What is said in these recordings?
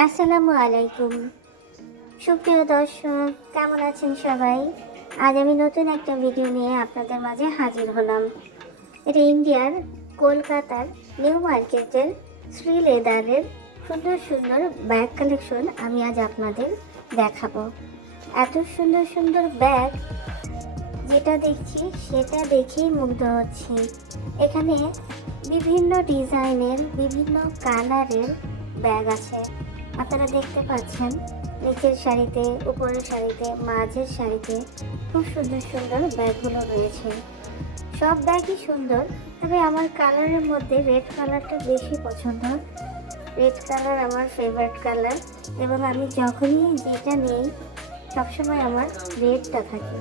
আসসালামু আলাইকুম। সুপ্রিয় দর্শক, কেমন আছেন সবাই? আজ আমি নতুন একটা ভিডিও নিয়ে আপনাদের মাঝে হাজির হলাম। এটা ইন্ডিয়ার কলকাতার নিউ মার্কেটের শ্রী লেদারের সুন্দর সুন্দর ব্যাগ কালেকশন আমি আজ আপনাদের দেখাবো। এত সুন্দর সুন্দর ব্যাগ যেটা দেখছি, সেটা দেখেই মুগ্ধ হচ্ছি। এখানে বিভিন্ন ডিজাইনের বিভিন্ন কালারের ব্যাগ আছে। আপনারা দেখতে পাচ্ছেন নিচের শাড়িতে, উপরের শাড়িতে, মাঝের শাড়িতে খুব সুন্দর সুন্দর ব্যাগগুলো রয়েছে। সব ব্যাগই সুন্দর, তবে আমার কালারের মধ্যে রেড কালারটা বেশি পছন্দ। রেড কালার আমার ফেভারিট কালার এবং আমি যখনই যেটা নেই, সবসময় আমার রেডটা থাকে।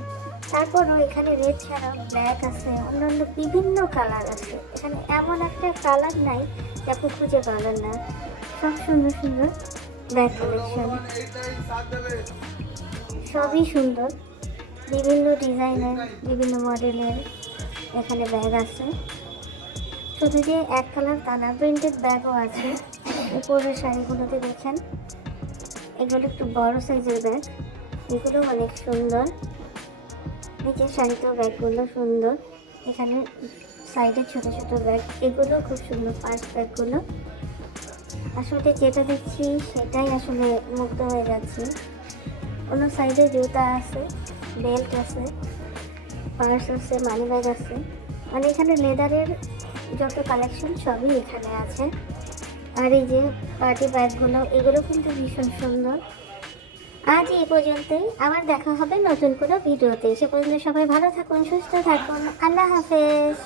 তারপরও এখানে রেড ছাড়াও ব্ল্যাক আছে, অন্যান্য বিভিন্ন কালার আছে। এখানে এমন একটা কালার নাই যে খুঁজে পাবেন না। সব সুন্দর সুন্দর ব্যাগ সবই সুন্দর। বিভিন্ন ডিজাইনের, বিভিন্ন মডেলের এখানে ব্যাগ আছে। শুধু যে এক কালার তা প্রিন্টেড ব্যাগও আছে। উপরের শাড়িগুলোতে দেখেন, এগুলো একটু বড় সাইজের ব্যাগ এগুলো অনেক সুন্দর। নিচের শাড়িতেও ব্যাগগুলো সুন্দর। এখানে সাইডে ছোট ছোট ব্যাগ এগুলো খুব সুন্দর পার্স ব্যাগগুলো আসলে যেটা দেখছি সেটাই আসলে মুগ্ধ হয়ে যাচ্ছি। অন্য সাইডে জুতা আছে, বেল্ট আছে, পার্স আছে মানি ব্যাগ আছে। মানে এখানে লেদারের যত কালেকশন সবই এখানে আছে। আর এই যে পার্টি ব্যাগগুলো এগুলো কিন্তু ভীষণ সুন্দর। আজ এই পর্যন্তই। আবার দেখা হবে নতুন কোনো ভিডিওতে। সে পর্যন্ত সবাই ভালো থাকুন, সুস্থ থাকুন। আল্লাহ হাফেজ।